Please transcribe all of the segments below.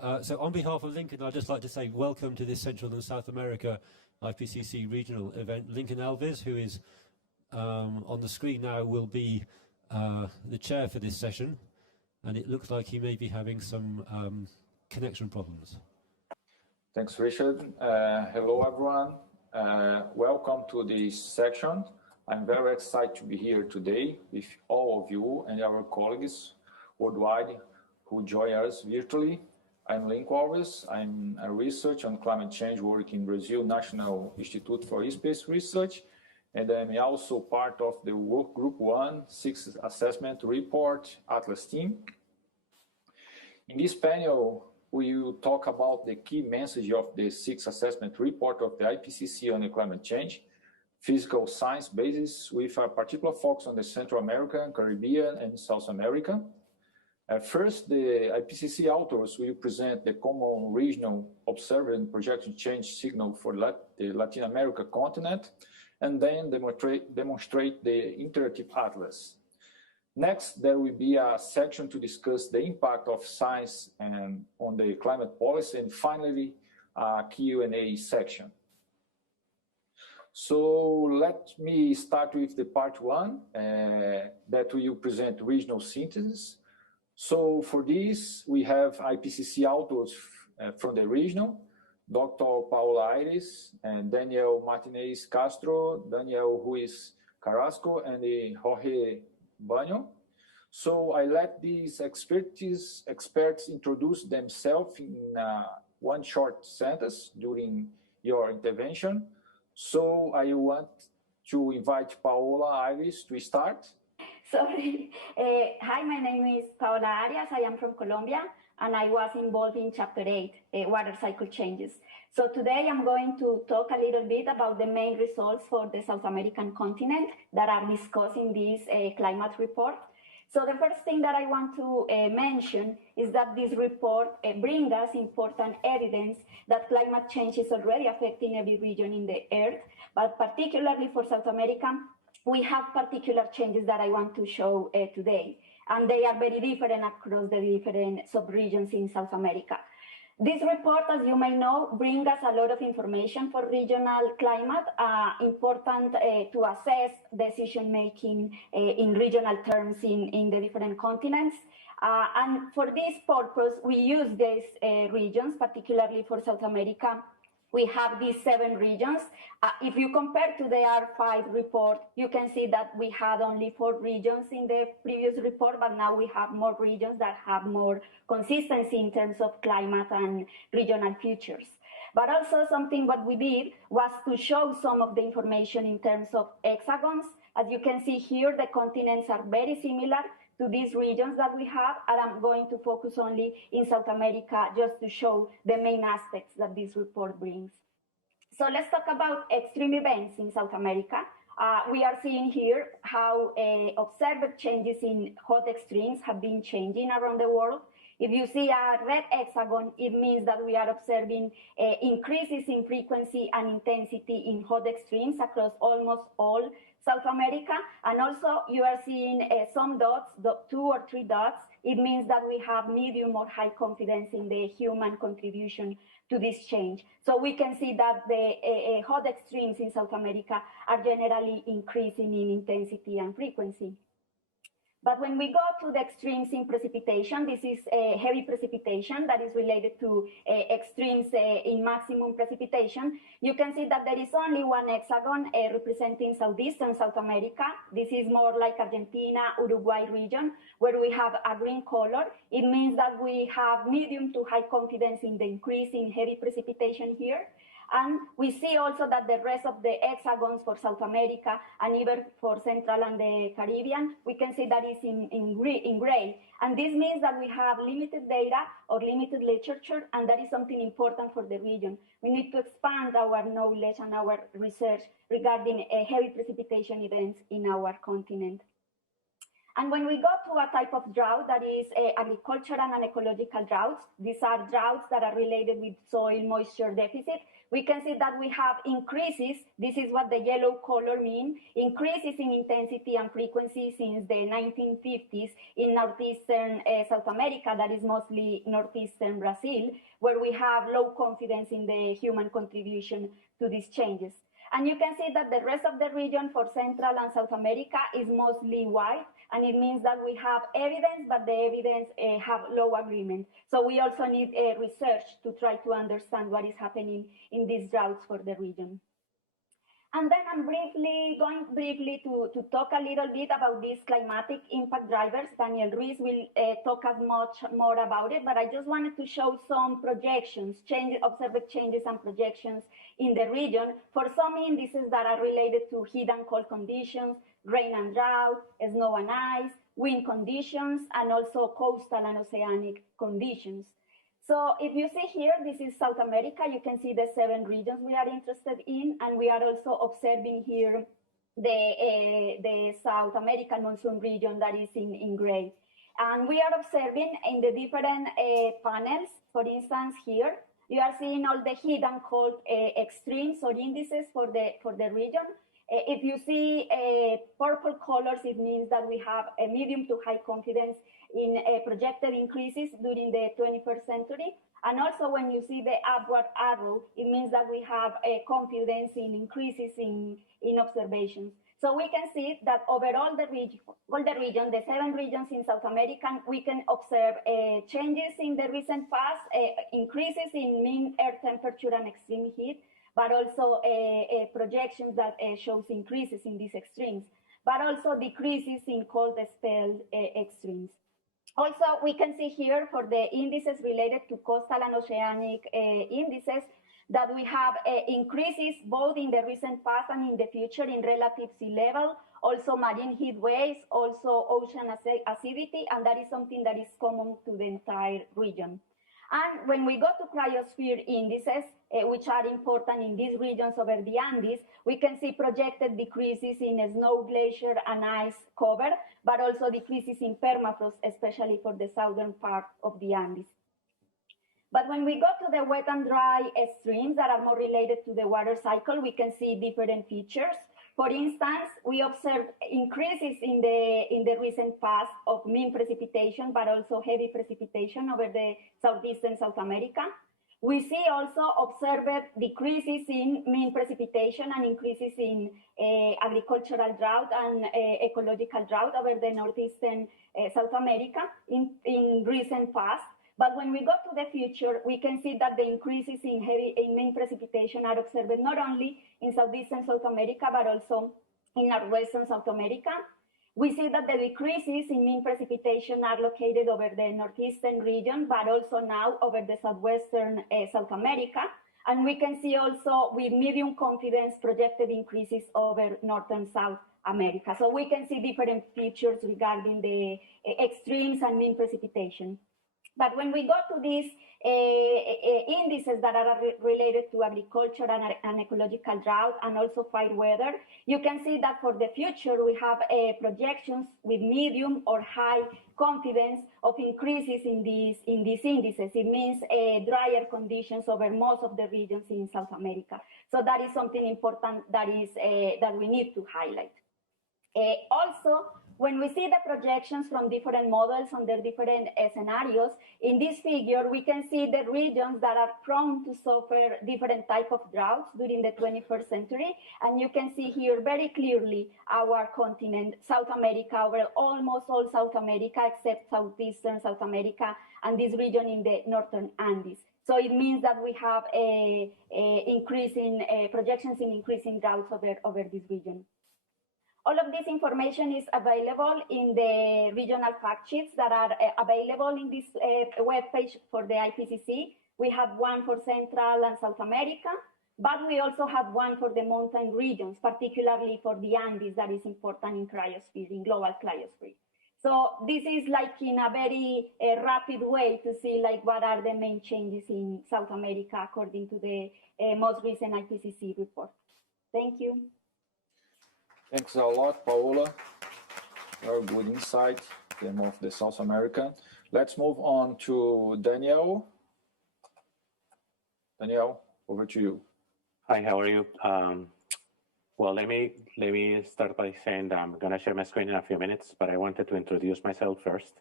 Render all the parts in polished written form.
So on behalf of Lincoln, I'd just like to say welcome to this Central and South America IPCC regional event. Lincoln Alves, who is on the screen now, will be the chair for this session, and it looks like he may be having some connection problems. Thanks, Richard. Hello, everyone. Welcome to this section. I'm very excited to be here today with all of you and our colleagues worldwide who join us virtually. I'm Lincoln Alves. I'm a researcher on climate change working in Brazil National Institute for Space Research, and I'm also part of the Work Group 1 6th Assessment Report Atlas team. In this panel, we will talk about the key message of the 6th Assessment Report of the IPCC on climate change, physical science basis with a particular focus on the Central America, Caribbean, and South America. First, the IPCC authors will present the common regional observed and projected change signal for the Latin America continent, and then demonstrate the interactive atlas. Next, there will be a section to discuss the impact of science and on the climate policy, and finally, a Q&A section. So let me start with the part one that will present regional synthesis. So for this, we have IPCC authors from the regional, Dr. Paola Aires and Daniel Martinez Castro, Daniel Ruiz Carrasco, and Jorge Banho. So I let these experts introduce themselves in one short sentence during your intervention. So I want to invite Paola Aires to start. Sorry. Hi, my name is Paola Arias. I am from Colombia, and I was involved in Chapter 8, water cycle changes. So today I'm going to talk a little bit about the main results for the South American continent that are discussed in this climate report. So the first thing that I want to mention is that this report brings us important evidence that climate change is already affecting every region in the Earth, but particularly for South America, we have particular changes that I want to show today, and they are very different across the different sub-regions in South America. This report, as you may know, brings us a lot of information for regional climate, important to assess decision-making in regional terms in the different continents. And for this purpose, we use these regions, particularly for South America. We have these 7 regions. If you compare to the R5 report, you can see that we had only 4 regions in the previous report, but now we have more regions that have more consistency in terms of climate and regional features. But also something what we did was to show some of the information in terms of hexagons. As you can see here, the continents are very similar to these regions that we have, and I'm going to focus only in South America just to show the main aspects that this report brings. So let's talk about extreme events in South America. We are seeing here how observed changes in hot extremes have been changing around the world. If you see a red hexagon, it means that we are observing increases in frequency and intensity in hot extremes across almost all South America. And also you are seeing some dots, 2 or 3 dots. It means that we have medium or high confidence in the human contribution to this change. So we can see that the hot extremes in South America are generally increasing in intensity and frequency. But when we go to the extremes in precipitation, this is heavy precipitation that is related to extremes in maximum precipitation. You can see that there is only one hexagon representing southeastern South America. This is more like Argentina, Uruguay region, where we have a green color. It means that we have medium to high confidence in the increase in heavy precipitation here. And we see also that the rest of the hexagons for South America and even for Central and the Caribbean, we can see that is in gray. And this means that we have limited data or limited literature, and that is something important for the region. We need to expand our knowledge and our research regarding heavy precipitation events in our continent. And when we go to a type of drought that is agricultural and ecological droughts, these are droughts that are related with soil moisture deficit, we can see that we have increases. This is what the yellow color means, increases in intensity and frequency since the 1950s in northeastern South America, that is mostly northeastern Brazil, where we have low confidence in the human contribution to these changes. And you can see that the rest of the region for Central and South America is mostly white, and it means that we have evidence, but the evidence have low agreement. So we also need research to try to understand what is happening in these droughts for the region. And then I'm going briefly to talk a little bit about these climatic impact drivers. Daniel Ruiz will talk as much more about it, but I just wanted to show some projections, observed changes and projections in the region for some indices that are related to heat and cold conditions, rain and drought, snow and ice, wind conditions, and also coastal and oceanic conditions. So if you see here, this is South America. You can see the 7 regions we are interested in, and we are also observing here the South American monsoon region that is in gray. And we are observing in the different panels, for instance, here, you are seeing all the heat and cold extremes or indices for the region. If you see purple colors, it means that we have a medium to high confidence in projected increases during the 21st century. And also when you see the upward arrow, it means that we have a confidence in increases in observations. So we can see that overall the region, the 7 regions in South America, we can observe changes in the recent past, increases in mean earth temperature and extreme heat, but also projections that shows increases in these extremes, but also decreases in cold spell extremes. Also, we can see here for the indices related to coastal and oceanic indices that we have increases both in the recent past and in the future in relative sea level, also marine heat waves, also ocean acidity, and that is something that is common to the entire region. And when we go to cryosphere indices, which are important in these regions over the Andes, we can see projected decreases in snow, glacier, and ice cover, but also decreases in permafrost, especially for the southern part of the Andes. But when we go to the wet and dry streams that are more related to the water cycle, we can see different features. For instance, we observed increases in the recent past of mean precipitation, but also heavy precipitation over the southeastern South America. We see also observed decreases in mean precipitation and increases in agricultural drought and ecological drought over the northeastern South America in recent past. But when we go to the future, we can see that the increases in mean precipitation are observed not only in southeastern South America, but also in northwestern South America. We see that the decreases in mean precipitation are located over the northeastern region, but also now over the southwestern South America. And we can see also with medium confidence projected increases over northern South America. So we can see different features regarding the extremes and mean precipitation. But when we go to these indices that are related to agriculture and ecological drought and also fire weather, you can see that for the future, we have projections with medium or high confidence of increases in these indices. It means drier conditions over most of the regions in South America. So that is something important that we need to highlight. Also, when we see the projections from different models under different scenarios, in this figure, we can see the regions that are prone to suffer different type of droughts during the 21st century. And you can see here very clearly our continent, South America, over almost all South America, except southeastern South America, and this region in the northern Andes. So it means that we have projections in increasing droughts over this region. All of this information is available in the regional fact sheets that are available in this webpage for the IPCC. We have one for Central and South America, but we also have one for the mountain regions, particularly for the Andes, that is important in cryosphere, in global cryosphere. So this is like in a very rapid way to see like what are the main changes in South America according to the most recent IPCC report. Thank you. Thanks a lot, Paola. Very good insight in terms of the South America. Let's move on to Daniel. Daniel, over to you. Hi, how are you? Well, let me start by saying that I'm going to share my screen in a few minutes, but I wanted to introduce myself first.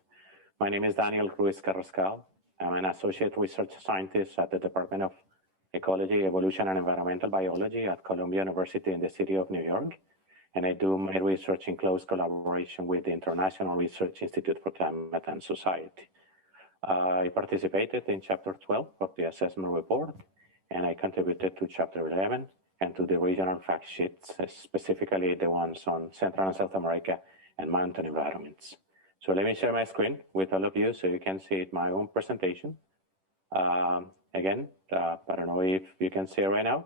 My name is Daniel Ruiz Carrascal. I'm an associate research scientist at the Department of Ecology, Evolution, and Environmental Biology at Columbia University in the city of New York. And I do my research in close collaboration with the International Research Institute for Climate and Society. I participated in Chapter 12 of the assessment report, and I contributed to Chapter 11 and to the regional fact sheets, specifically the ones on Central and South America and mountain environments. So let me share my screen with all of you so you can see my own presentation. Again, I don't know if you can see it right now.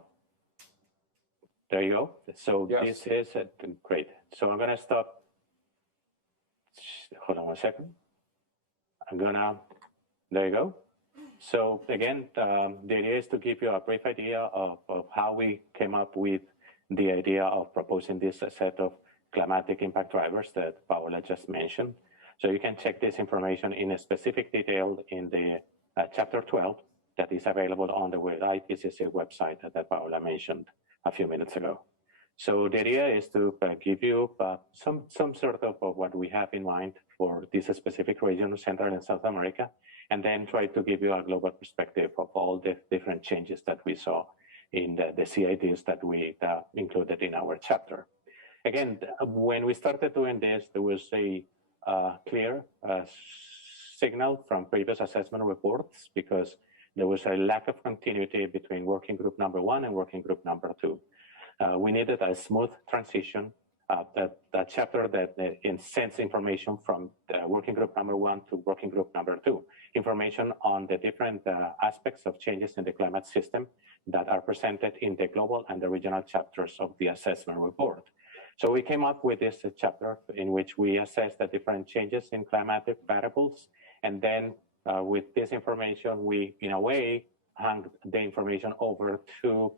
There you go. So yes. This is great. So I'm gonna stop. Hold on one second. There you go. So again, the idea is to give you a brief idea of how we came up with the idea of proposing this set of climatic impact drivers that Paola just mentioned. So you can check this information in a specific detail in the Chapter 12 that is available on the IPCC website that Paola mentioned a few minutes ago. So the idea is to give you some sort of what we have in mind for this specific region, Central and South America, and then try to give you a global perspective of all the different changes that we saw in the CIDs that we included in our chapter. Again, when we started doing this, there was a clear signal from previous assessment reports because there was a lack of continuity between working group number 1 and working group number 2. We needed a smooth transition, that chapter that sends information from working group number 1 to working group number 2, information on the different aspects of changes in the climate system that are presented in the global and the regional chapters of the assessment report. So we came up with this chapter in which we assess the different changes in climatic variables, and then with this information, we, in a way, hang the information over to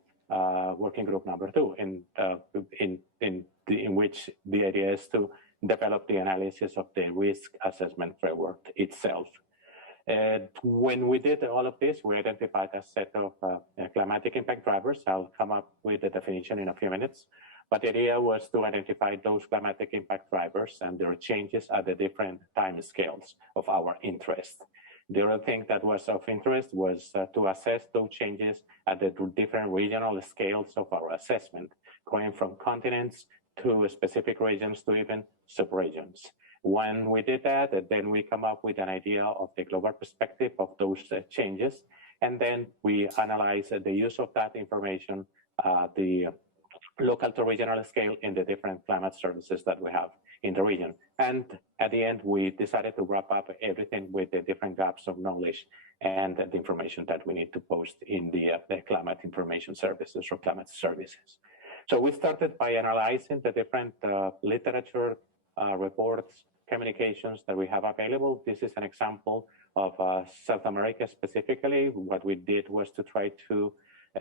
working group number 2, in which the idea is to develop the analysis of the risk assessment framework itself. When we did all of this, we identified a set of climatic impact drivers. I'll come up with the definition in a few minutes. But the idea was to identify those climatic impact drivers and their changes at the different time scales of our interest. The other thing that was of interest was to assess those changes at the different regional scales of our assessment, going from continents to specific regions to even subregions. When we did that, then we come up with an idea of the global perspective of those changes, and then we analyze the use of that information, the local to regional scale in the different climate services that we have in the region. And at the end, we decided to wrap up everything with the different gaps of knowledge and the information that we need to post in the climate information services or climate services. So we started by analyzing the different literature, reports, communications that we have available. This is an example of South America specifically. What we did was to try to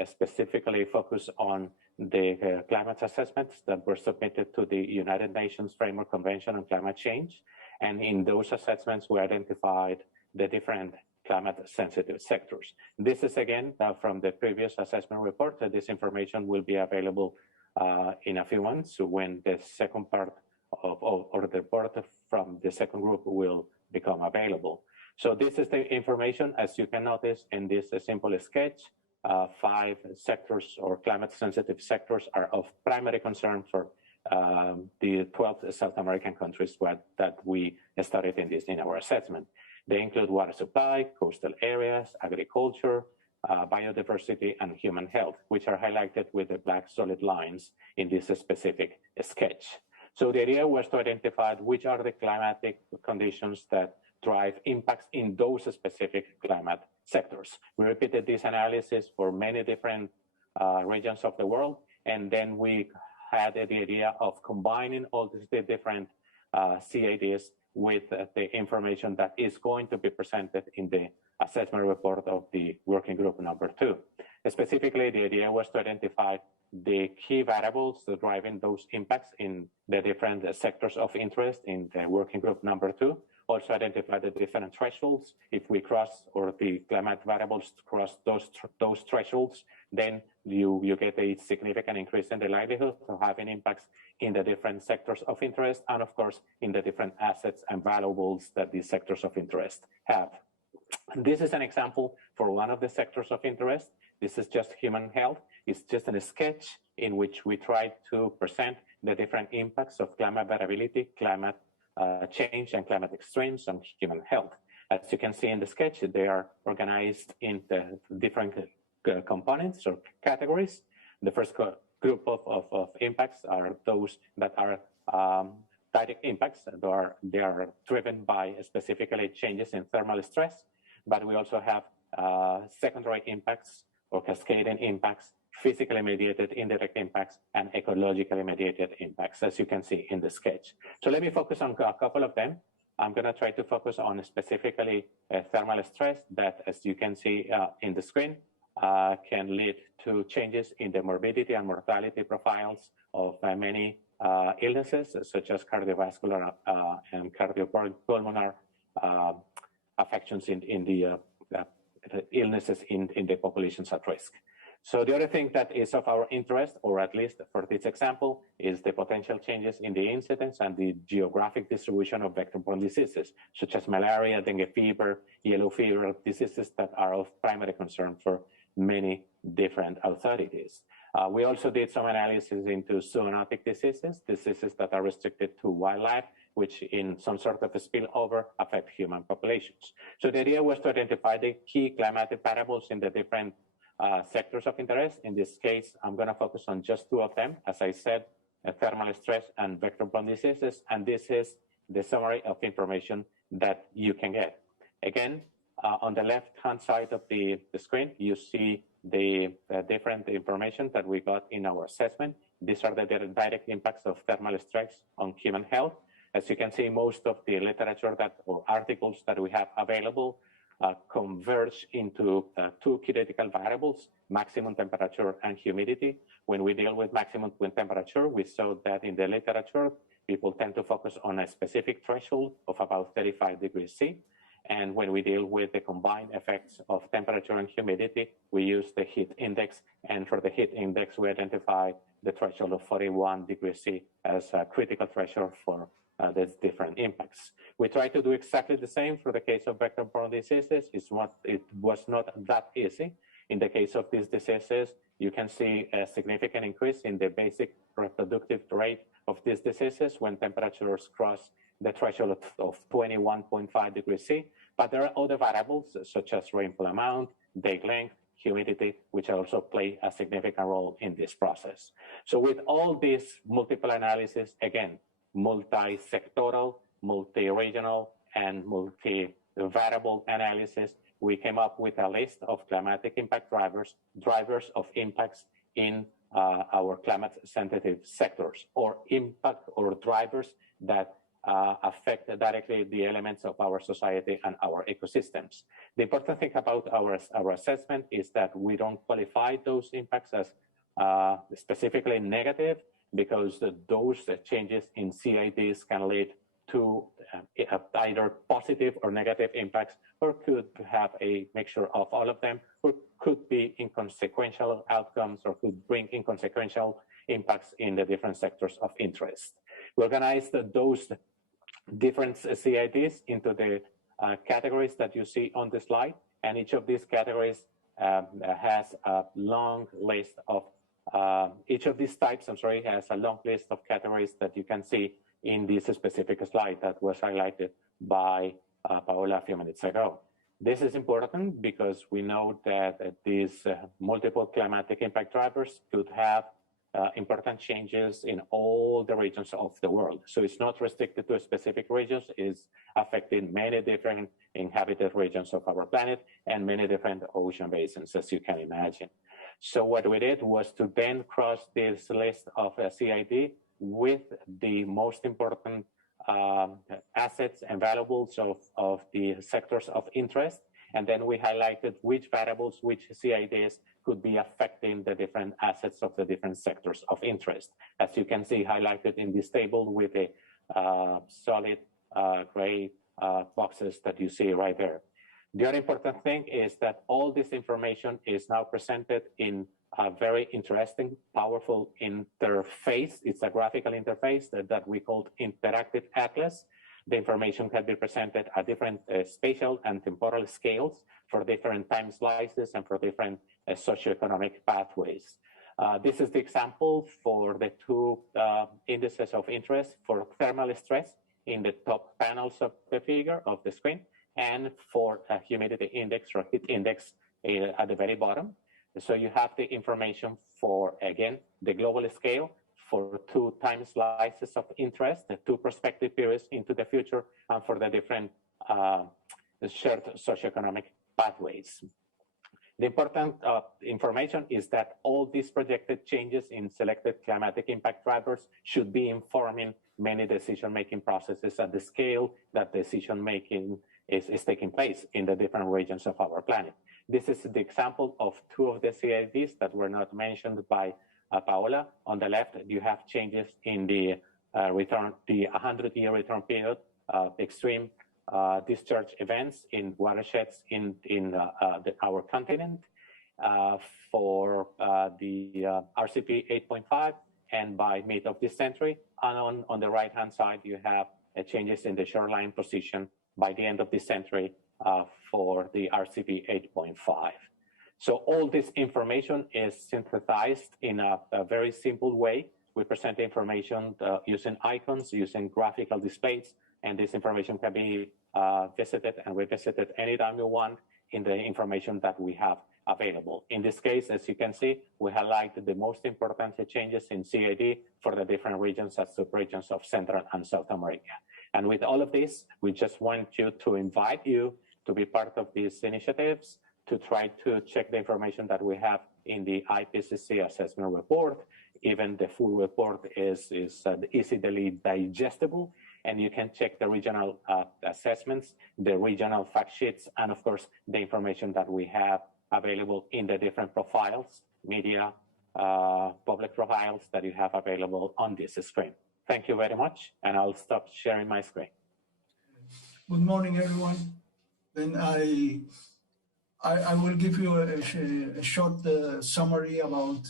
specifically focus on the climate assessments that were submitted to the United Nations Framework Convention on Climate Change. And in those assessments, we identified the different climate sensitive sectors. This is again from the previous assessment report. This information will be available in a few months when the second part or the report from the second group will become available. So this is the information, as you can notice in this simple sketch. 5 sectors or climate sensitive sectors are of primary concern for the 12 South American countries that we studied in our assessment. They include water supply, coastal areas, agriculture, biodiversity, and human health, which are highlighted with the black solid lines in this specific sketch. So the idea was to identify which are the climatic conditions that drive impacts in those specific climate sectors. We repeated this analysis for many different regions of the world, and then we had the idea of combining all the different CIDs with the information that is going to be presented in the assessment report of the working group number 2. Specifically, the idea was to identify the key variables driving those impacts in the different sectors of interest in the working group number 2. Also identify the different thresholds. If we cross, or the climate variables cross those thresholds, then you get a significant increase in the likelihood of having impacts in the different sectors of interest, and of course, in the different assets and valuables that these sectors of interest have. This is an example for one of the sectors of interest. This is just human health. It's just a sketch in which we try to present the different impacts of climate variability, climate change, and climate extremes on human health. As you can see in the sketch, they are organized into different components or categories. The first group of impacts are those that are direct impacts. They are driven by specifically changes in thermal stress, but we also have secondary impacts or cascading impacts, physically mediated indirect impacts, and ecologically mediated impacts, as you can see in the sketch. So let me focus on a couple of them. I'm going to try to focus on specifically thermal stress that, as you can see in the screen, can lead to changes in the morbidity and mortality profiles of many illnesses, such as cardiovascular and cardiopulmonary affections in the illnesses in the populations at risk. So the other thing that is of our interest, or at least for this example, is the potential changes in the incidence and the geographic distribution of vector-borne diseases, such as malaria, dengue fever, yellow fever, diseases that are of primary concern for many different authorities. We also did some analysis into zoonotic diseases that are restricted to wildlife, which in some sort of a spillover affect human populations. So the idea was to identify the key climatic variables in the different sectors of interest. In this case, I'm going to focus on just 2 of them, as I said, thermal stress and vector-borne diseases, and this is the summary of information that you can get. Again, on the left-hand side of the screen, you see the different information that we got in our assessment. These are the direct impacts of thermal stress on human health. As you can see, most of the literature or articles that we have available converge into 2 critical variables, maximum temperature and humidity. When we deal with maximum temperature, we saw that in the literature, people tend to focus on a specific threshold of about 35 degrees C. And when we deal with the combined effects of temperature and humidity, we use the heat index. And for the heat index, we identify the threshold of 41 degrees C as a critical threshold for these different impacts. We try to do exactly the same for the case of vector-borne diseases. It was not that easy. In the case of these diseases, you can see a significant increase in the basic reproductive rate of these diseases when temperatures cross the threshold of 21.5 degrees C. But there are other variables such as rainfall amount, day length, humidity, which also play a significant role in this process. So with all these multiple analysis, again, multi-sectoral, multi-regional, and multi-variable analysis, we came up with a list of climatic impact drivers of impacts in our climate-sensitive sectors, or impact or drivers that affect directly the elements of our society and our ecosystems. The important thing about our assessment is that we don't qualify those impacts as specifically negative, because those changes in CIDs can lead to either positive or negative impacts, or could have a mixture of all of them, or could be inconsequential outcomes, or could bring inconsequential impacts in the different sectors of interest. We organized those different CIDs into the categories that you see on the slide, and each of these categories has a long list of each of these types, has a long list of categories that you can see in this specific slide that was highlighted by Paola a few minutes ago. This is important because we know that these multiple climatic impact drivers could have important changes in all the regions of the world. So it's not restricted to specific regions, it's affecting many different inhabited regions of our planet and many different ocean basins, as you can imagine. So what we did was to then cross this list of CID with the most important assets and valuables of the sectors of interest. And then we highlighted which variables, which CIDs could be affecting the different assets of the different sectors of interest. As you can see highlighted in this table with the solid gray boxes that you see right there. The other important thing is that all this information is now presented in a very interesting, powerful interface. It's a graphical interface that we call interactive atlas. The information can be presented at different spatial and temporal scales for different time slices and for different socioeconomic pathways. This is the example for the two indices of interest for thermal stress in the top panels of the figure of the screen, and for a humidity index or heat index at the very bottom. So you have the information for, again, the global scale for two time slices of interest, the two prospective periods into the future, and for the different shared socioeconomic pathways. The important information is that all these projected changes in selected climatic impact drivers should be informing many decision-making processes at the scale that decision-making is taking place in the different regions of our planet. This is the example of two of the CIDs that were not mentioned by Paola. On the left, you have changes in the return, the 100-year return period, extreme discharge events in watersheds in our continent for the RCP 8.5 and by mid of this century. And on the right-hand side, you have changes in the shoreline position by the end of this century for the RCP 8.5. So all this information is synthesized in a very simple way. We present the information using icons, using graphical displays, and this information can be visited and revisited anytime you want in the information that we have available. In this case, as you can see, we highlight the most important changes in CID for the different regions and subregions of Central and South America. And with all of this, we just want to invite you to be part of these initiatives, to try to check the information that we have in the IPCC assessment report. Even the full report is easily digestible, and you can check the regional assessments, the regional fact sheets, and of course, the information that we have available in the different profiles, media, public profiles that you have available on this screen. Thank you very much, and I'll stop sharing my screen. Good morning, everyone. Then I will give you a short summary about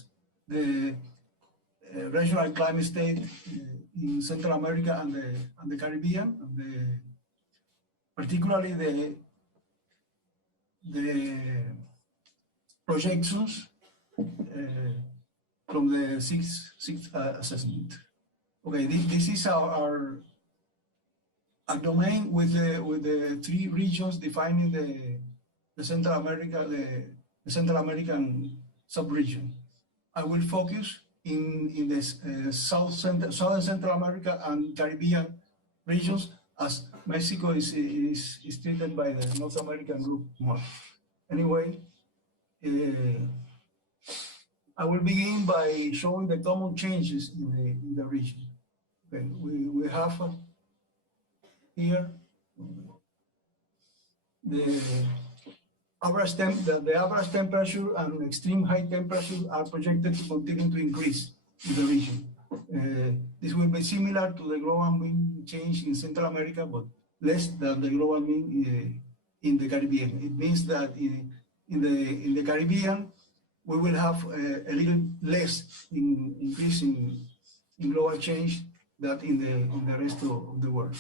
the regional climate state in Central America and the Caribbean, and particularly the projections from the sixth assessment. Okay, this is our domain with the three regions defining the Central America, the Central American sub-region. I will focus in the Southern Central America and Caribbean regions, as Mexico is treated by the North American group more. Anyway, I will begin by showing the common changes in the region. Okay, we have here the average temperature and extreme high temperature are projected to continue to increase in the region. This will be similar to the global mean change in Central America, but less than the global mean in the Caribbean. It means that in the Caribbean, we will have a little less increase in global change than in the rest of the world.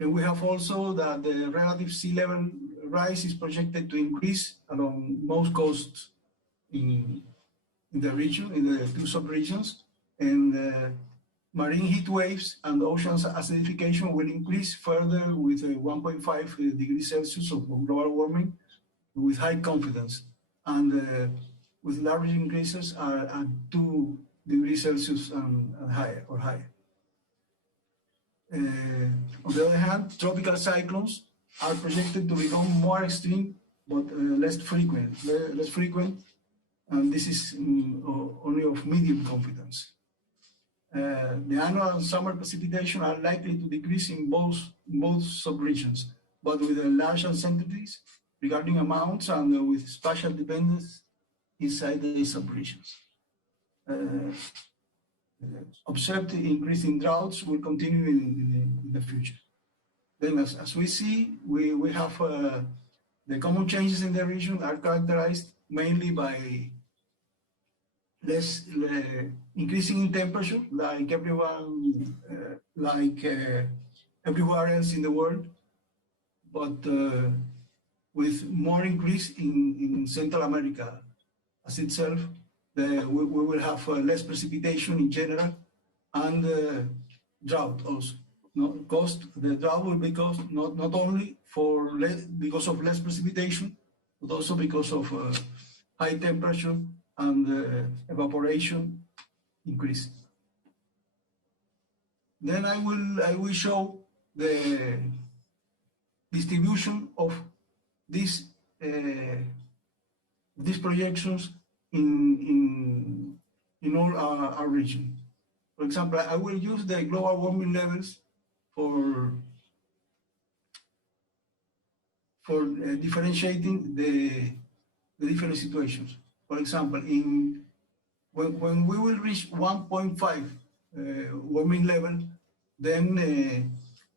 And we have also that the relative sea level rise is projected to increase along most coasts in the region, in the two sub-regions, and marine heat waves and oceans acidification will increase further with 1.5 degrees Celsius of global warming with high confidence, and with large increases are at 2 degrees Celsius and higher or higher. On the other hand, tropical cyclones are projected to become more extreme, but less frequent, and this is only of medium confidence. The annual and summer precipitation are likely to decrease in both sub-regions, but with large uncertainties regarding amounts and with spatial dependence inside the subregions. Observed increase in droughts will continue in the future. Then as we see, we have the common changes in the region are characterized mainly by increasing in temperature, like everywhere else in the world, but with more increase in Central America as itself. We will have less precipitation in general, and drought also. The drought will be caused not only because of less precipitation, but also because of high temperature and evaporation increase. Then I will show the distribution of these projections in all our region. For example, I will use the global warming levels for differentiating the different situations. For example, when we will reach 1.5 warming level, then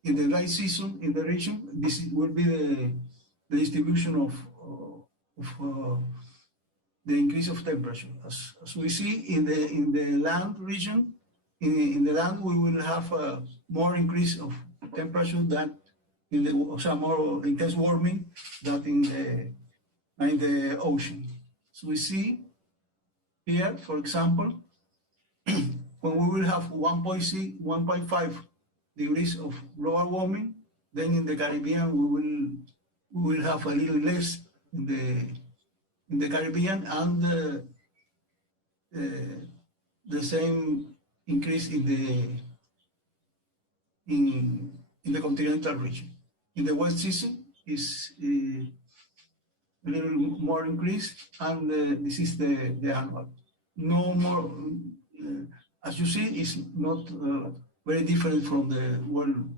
in the dry season in the region, this will be the distribution of the increase of temperature. As we see in the land region, in the land we will have more increase of temperature than more intense warming than in the ocean. So we see here, for example, when we will have 1.5 degrees of global warming, then in the Caribbean we will have a little less in the Caribbean, and the same increase in the continental region. In the wet season is a little more increase, and this is the annual. No more, as you see, it's not very different from the world.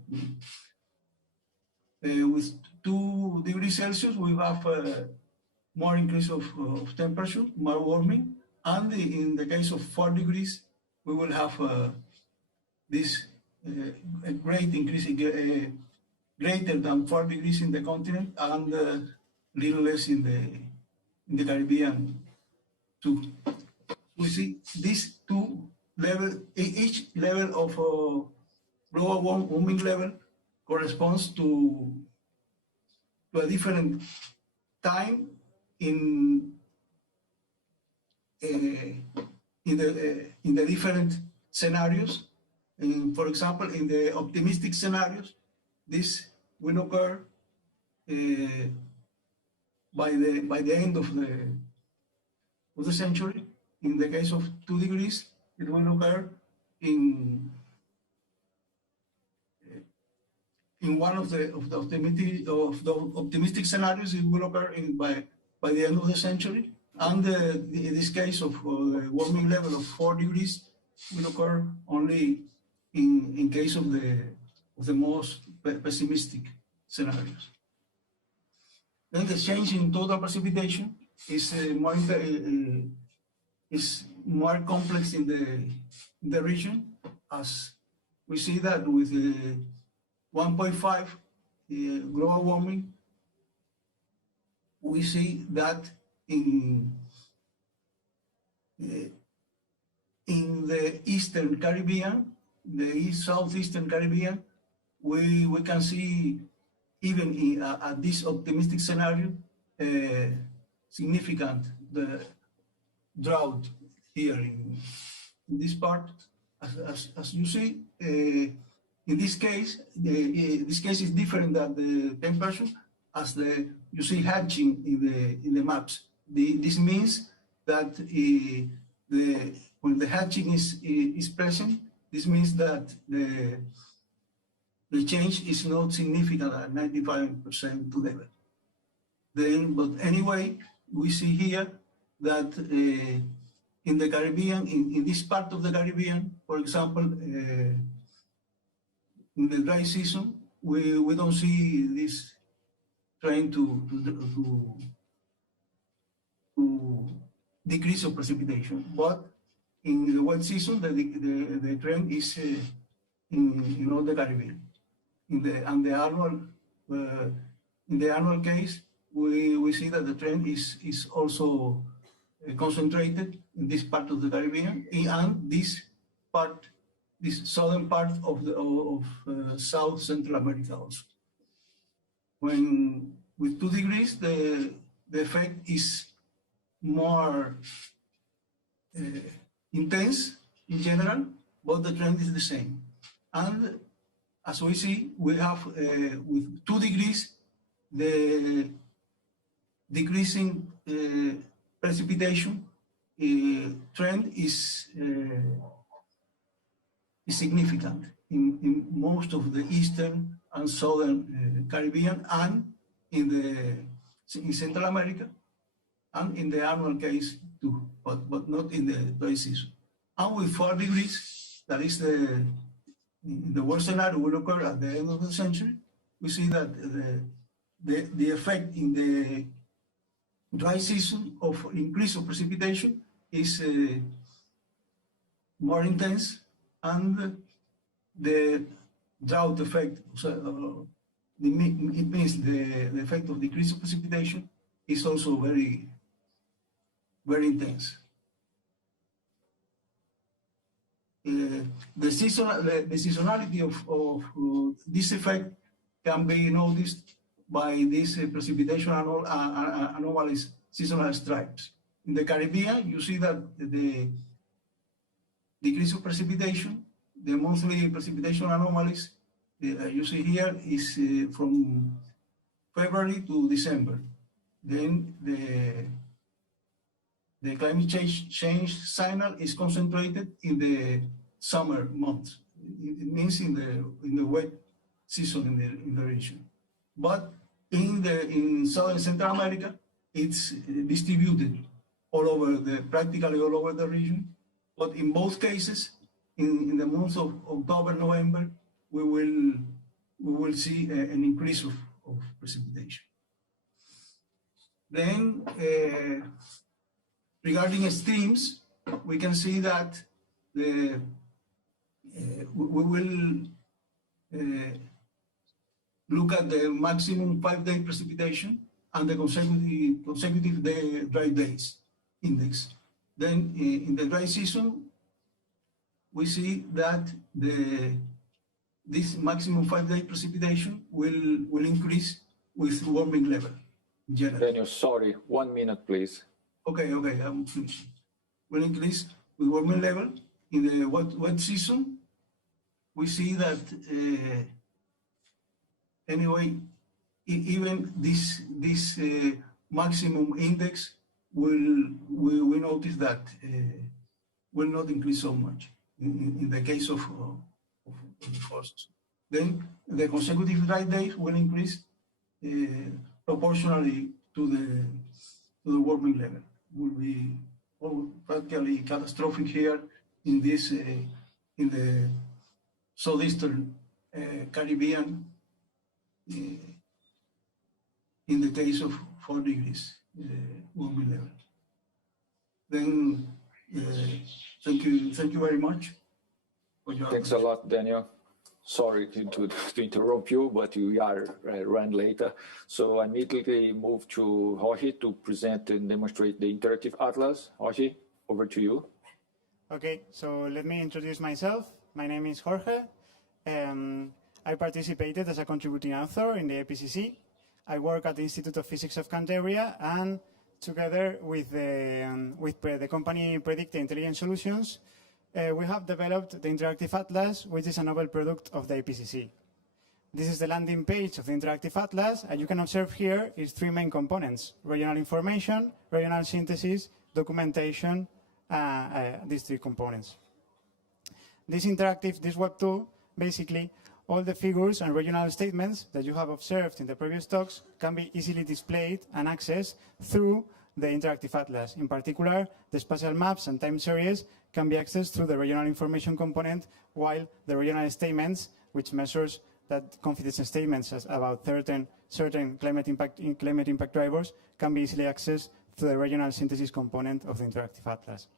With 2 degrees Celsius, we have more increase of temperature, more warming, and in the case of 4 degrees, we will have this a great increase, greater than 4 degrees in the continent, and little less in the Caribbean too. We see these 2 levels, each level of global warming level corresponds to a different time in the different scenarios. And for example, in the optimistic scenarios, this will occur by the end of the century. In the case of 2 degrees, it will occur in one of the optimistic scenarios. It will occur by the end of the century, and in this case of warming level of 4 degrees will occur only in case of the most pessimistic scenarios. Then the change in total precipitation is more complex in the region, as we see that with 1.5 global warming, we see that in the Eastern Caribbean, the Southeastern Caribbean, we can see even at this optimistic scenario, significant drought here in this part. As you see, in this case, this case is different than the temperature, as you see hatching in the maps. This means that when the hatching is present, this means that the change is not significant at 95% to level. But anyway, we see here that in the Caribbean, in this part of the Caribbean, for example, in the dry season, we don't see this trying to decrease of precipitation. But in the wet season, the trend is in all the Caribbean. In the annual case, we see that the trend is also concentrated in this part of the Caribbean and this southern part of South Central America also. When with 2 degrees, the effect is more intense in general, but the trend is the same. And as we see, we have with 2 degrees, the decreasing precipitation trend is significant in most of the eastern and southern Caribbean and in Central America, and in the annual case too, but not in the dry season. And with 4 degrees, that is the worst scenario will occur at the end of the century. We see that the effect in the dry season of increase of precipitation is more intense, and the drought effect, it means the effect of decrease of precipitation is also very, very intense. The seasonality of this effect can be noticed by these precipitation anomalies, seasonal stripes. In the Caribbean, you see that the decrease of precipitation, the monthly precipitation anomalies, you see here is from February to December. Then the climate change signal is concentrated in the summer months. It means in the wet season in the region. But in Southern Central America, it's distributed all over practically all over the region. But in both cases, in the months of October, November, we will see an increase of precipitation. Then, regarding streams, we can see that we will look at the maximum 5-day precipitation and the consecutive dry days index. Then in the dry season, we see that this maximum 5-day precipitation will increase with warming level. Daniel, sorry, 1 minute, please. Okay, I'm finished. Will increase with warming level. In the wet season, we see that anyway, even this maximum index we notice that will not increase so much in the case of the forests. Then the consecutive dry days will increase proportionally to the warming level. Will be practically catastrophic here in this in the southeastern Caribbean in the case of 4 degrees warming level. Then thank you very much for your Thanks a lot, Daniel. Sorry to interrupt you, but we are run later. So I immediately move to Jorge to present and demonstrate the interactive atlas. Jorge, over to you. Okay, so let me introduce myself. My name is Jorge. I participated as a contributing author in the IPCC. I work at the Institute of Physics of Cantabria, and together with the company Predictive Intelligent Solutions, we have developed the Interactive Atlas, which is a novel product of the IPCC. This is the landing page of the Interactive Atlas, and you can observe here its 3 main components: regional information, regional synthesis, documentation, these 3 components. This Web 2, basically, all the figures and regional statements that you have observed in the previous talks can be easily displayed and accessed through the Interactive Atlas. In particular, the spatial maps and time series can be accessed through the regional information component, while the regional statements, which measures that confidence statements about certain climate impact drivers, can be easily accessed to the regional synthesis component of the interactive atlas.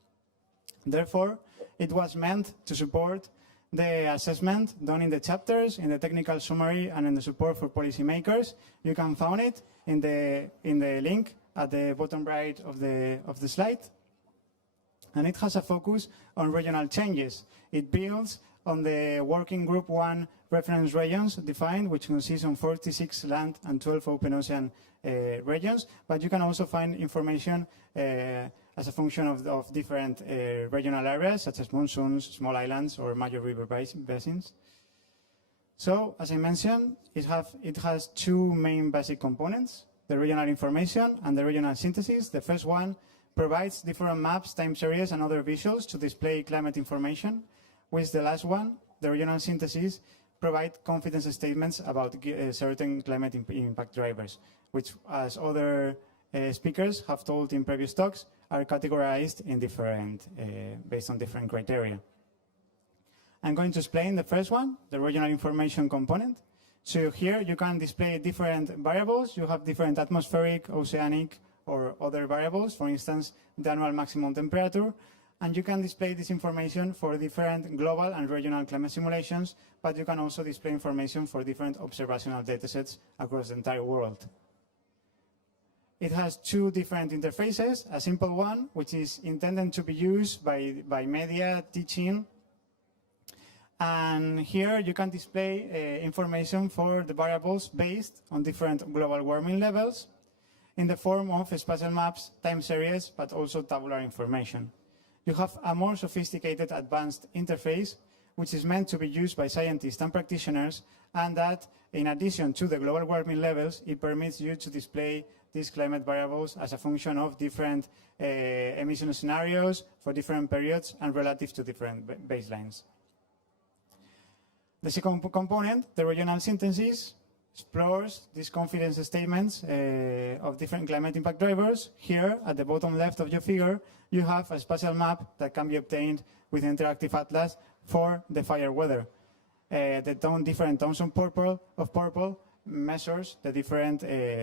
Therefore, it was meant to support the assessment done in the chapters, in the technical summary, and in the support for policymakers. You can find it in the link at the bottom right of the slide. And it has a focus on regional changes. It builds on the Working Group 1 reference regions defined, which consists of 46 land and 12 open ocean regions. But you can also find information as a function of different regional areas, such as monsoons, small islands, or major river basins. So, as I mentioned, it has two main basic components, the regional information and the regional synthesis. The first one provides different maps, time series, and other visuals to display climate information, with the last one, the regional synthesis, provide confidence statements about certain climate impact drivers, which, as other speakers have told in previous talks, are categorized in based on different criteria. I'm going to explain the first one, the regional information component. So here you can display different variables. You have different atmospheric, oceanic, or other variables, for instance, the annual maximum temperature. And you can display this information for different global and regional climate simulations, but you can also display information for different observational datasets across the entire world. It has two different interfaces, a simple one, which is intended to be used by media, teaching. And here you can display information for the variables based on different global warming levels in the form of spatial maps, time series, but also tabular information. You have a more sophisticated advanced interface, which is meant to be used by scientists and practitioners, and that, in addition to the global warming levels, it permits you to display these climate variables as a function of different emission scenarios for different periods and relative to different baselines. The second component, the regional synthesis, explores these confidence statements of different climate impact drivers. Here, at the bottom left of your figure, you have a spatial map that can be obtained with the interactive atlas for the fire weather. The different tones of purple measures the different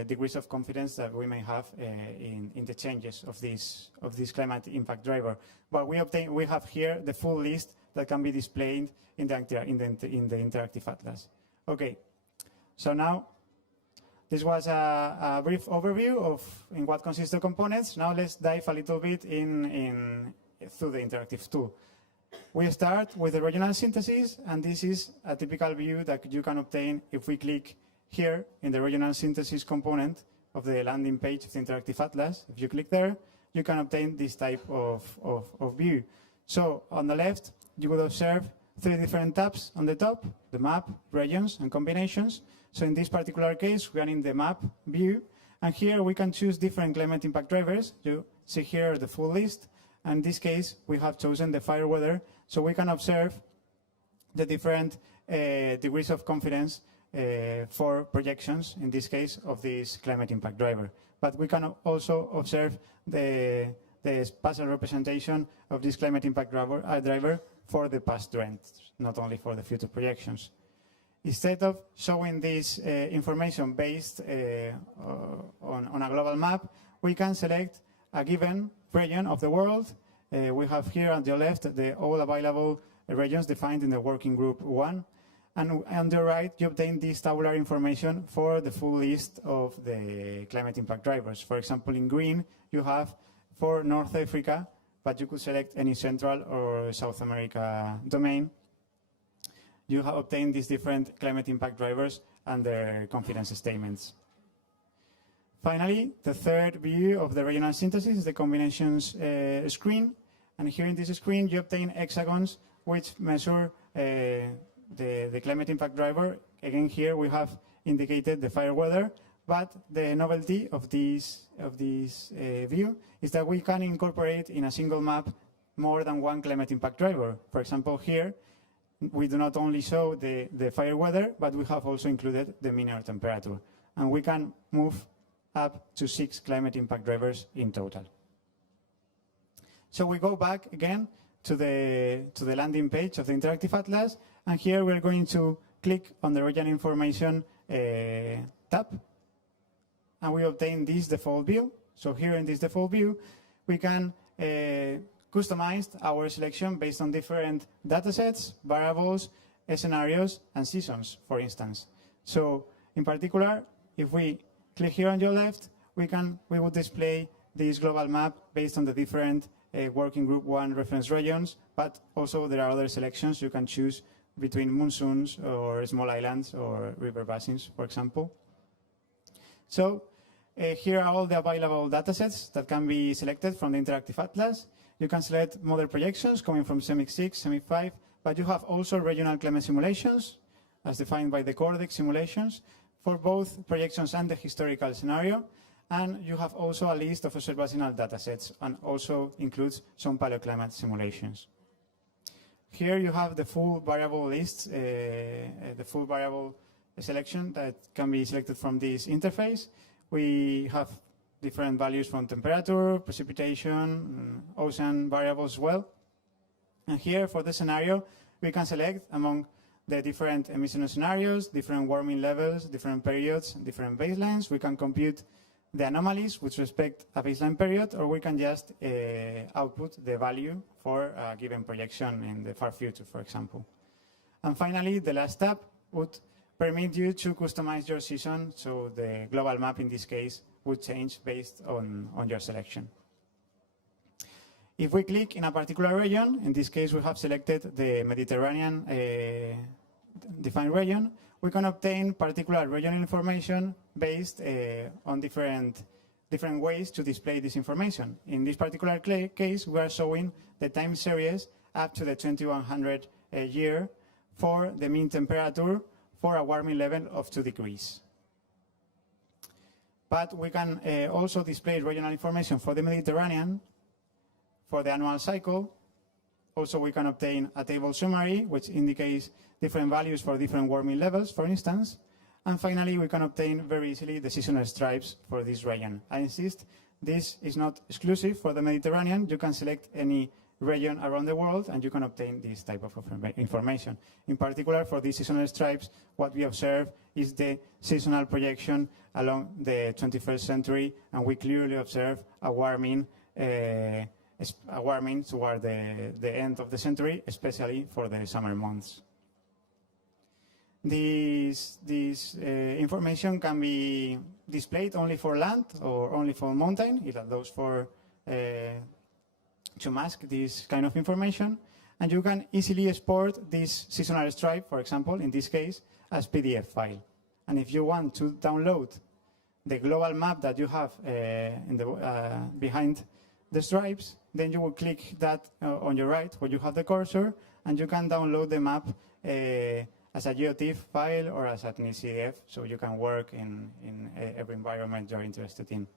degrees of confidence that we may have in the changes of this climate impact driver. But we have here the full list that can be displayed in the interactive atlas. Okay, so now this was a brief overview of in what consists the components. Now let's dive a little bit through the interactive tool. We start with the regional synthesis, and this is a typical view that you can obtain if we click here in the regional synthesis component of the landing page of the interactive atlas. If you click there, you can obtain this type of view. So on the left, you would observe three different tabs on the top: the map, regions, and combinations. So in this particular case, we are in the map view, and here we can choose different climate impact drivers. You see here the full list. And in this case, we have chosen the fire weather, so we can observe the different degrees of confidence for projections, in this case, of this climate impact driver. But we can also observe the spatial representation of this climate impact driver for the past trends, not only for the future projections. Instead of showing this information based on a global map, we can select a given region of the world. We have here on the left all available regions defined in the Working Group 1. And on the right, you obtain this tabular information for the full list of the climate impact drivers. For example, in green, you have for North Africa, but you could select any Central or South America domain. You have obtained these different climate impact drivers and their confidence statements. Finally, the third view of the regional synthesis is the combinations screen. And here in this screen, you obtain hexagons which measure the climate impact driver. Again, here we have indicated the fire weather, but the novelty of this view is that we can incorporate in a single map more than one climate impact driver. For example, here, we do not only show the fire weather, but we have also included the mean air temperature. And we can move up to 6 climate impact drivers in total. So we go back again to the landing page of the interactive atlas, and here we're going to click on the region information tab, and we obtain this default view. So here in this default view, we can customize our selection based on different datasets, variables, scenarios, and seasons, for instance. So in particular, if we click here on your left, we will display this global map based on the different working group 1 reference regions, but also there are other selections you can choose between monsoons or small islands or river basins, for example. So here are all the available datasets that can be selected from the Interactive Atlas. You can select model projections coming from CSIC-6, CSIC-5, but you have also regional climate simulations, as defined by the Cordex simulations, for both projections and the historical scenario. And you have also a list of observational datasets, and also includes some paleoclimate simulations. Here you have the full variable list, the full variable selection that can be selected from this interface. We have different values from temperature, precipitation, ocean variables as well. And here for the scenario, we can select among the different emission scenarios, different warming levels, different periods, different baselines. We can compute the anomalies with respect to a baseline period, or we can just output the value for a given projection in the far future, for example. And finally, the last tab would permit you to customize your season, so the global map in this case would change based on your selection. If we click in a particular region, in this case we have selected the Mediterranean defined region, we can obtain particular regional information based on different ways to display this information. In this particular case, we are showing the time series up to the 2100 year for the mean temperature for a warming level of 2 degrees. But we can also display regional information for the Mediterranean for the annual cycle. Also, we can obtain a table summary, which indicates different values for different warming levels, for instance. And finally, we can obtain very easily the seasonal stripes for this region. I insist, this is not exclusive for the Mediterranean. You can select any region around the world, and you can obtain this type of information. In particular, for these seasonal stripes, what we observe is the seasonal projection along the 21st century, and we clearly observe a warming toward the end of the century, especially for the summer months. This information can be displayed only for land or only for mountain. It allows for to mask this kind of information, and you can easily export this seasonal stripe, for example, in this case, as PDF file. And if you want to download the global map that you have behind the stripes, then you will click that on your right where you have the cursor, and you can download the map as a GeoTIFF file or as an ECDF, so you can work in every environment you're interested in.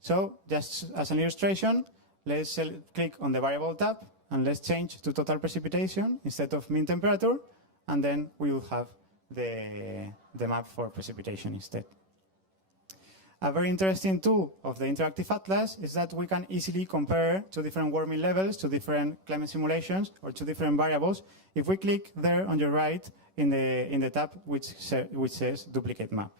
So just as an illustration, let's click on the variable tab, and let's change to total precipitation instead of mean temperature, and then we will have the map for precipitation instead. A very interesting tool of the Interactive Atlas is that we can easily compare two different warming levels, to different climate simulations, or two different variables. If we click there on your right in the tab which says duplicate map.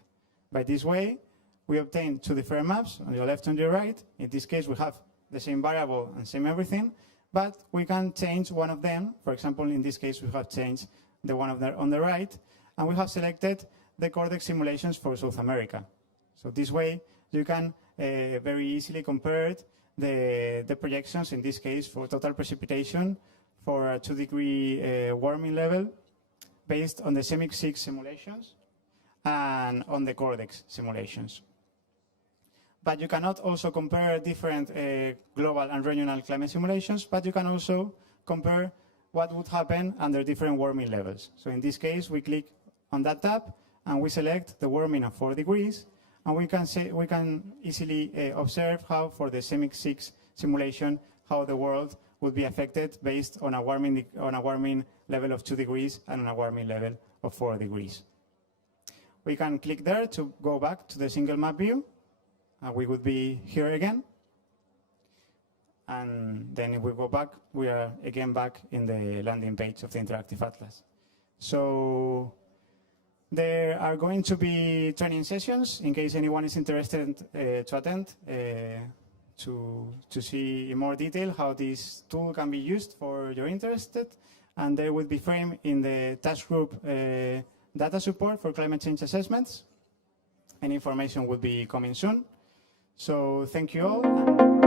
By this way, we obtain two different maps on your left and your right. In this case, we have the same variable and same everything, but we can change one of them. For example, in this case, we have changed the one on the right, and we have selected the Cordex simulations for South America. So this way, you can very easily compare the projections, in this case, for total precipitation for a 2-degree warming level based on the CSIC-6 simulations and on the Cordex simulations. But you cannot also compare different global and regional climate simulations, but you can also compare what would happen under different warming levels. So in this case, we click on that tab, and we select the warming of 4 degrees, and we can easily observe how, for the CSIC-6 simulation, how the world would be affected based on a warming level of 2 degrees and on a warming level of 4 degrees. We can click there to go back to the single map view. We would be here again. And then if we go back, we are again back in the landing page of the Interactive Atlas. So There are going to be training sessions in case anyone is interested to attend to see in more detail how this tool can be used for your interested. And they will be framed in the task group data support for climate change assessments. And information will be coming soon. So thank you all.